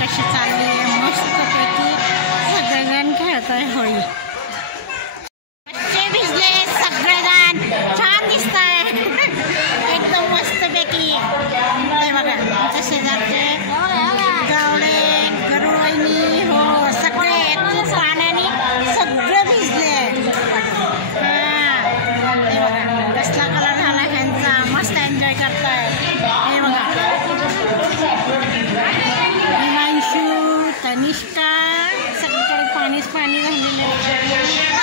कशी चालली आहे मस्तपैकी सगळेजण खेळत आहे होळी. बच्चे भिजले सगळेजण छान दिसत आहे एकदम मस्तपैकी. ते बघा कसे जाते गावडे गरुडवहिनी हो सगळे खूप पाण्याने सगळे भिजले. हां ते बघा कसला कलर झाला ह्यांचा मस्त एन्जॉय करताय. हे बघा हिमांशू तनिष्का सगळीकडे पाणीच पाणी झालेलं आहे.